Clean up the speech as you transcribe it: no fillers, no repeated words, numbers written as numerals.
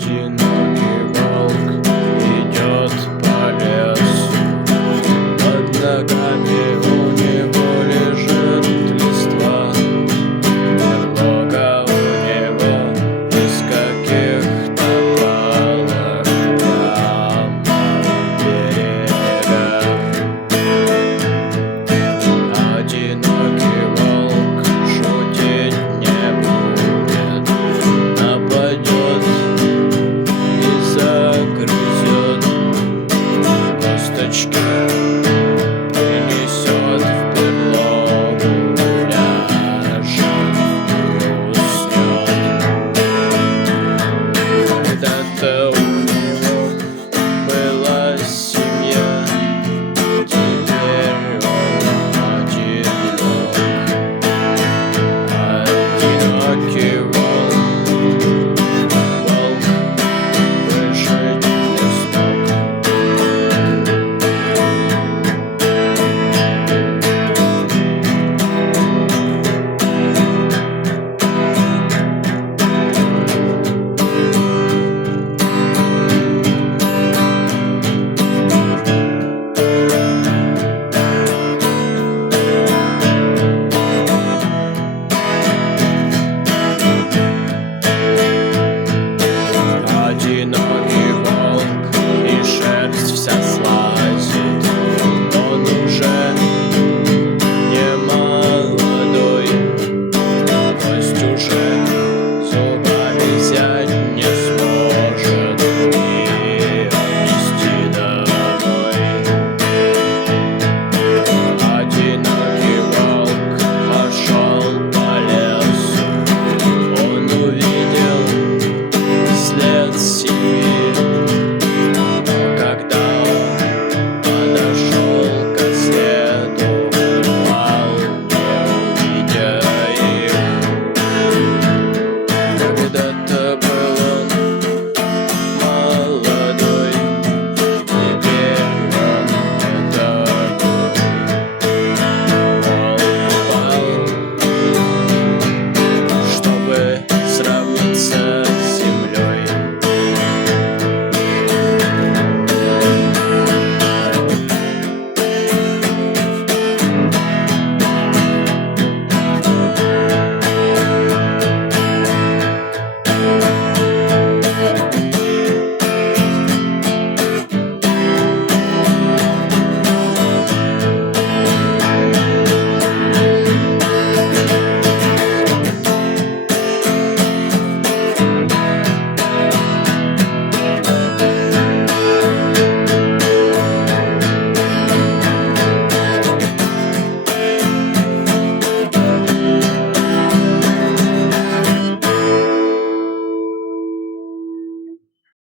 Одинокий волк идет по лесу, под ногами у него лежит листва. Берлога у него из каких-то палок прямо у берега. Одинокий волк шутить не будет, нападет и загрызет косточки, принесет в берлогу, ляжет и уснет. Когда-то у него была семья, теперь он одинок. Одинокий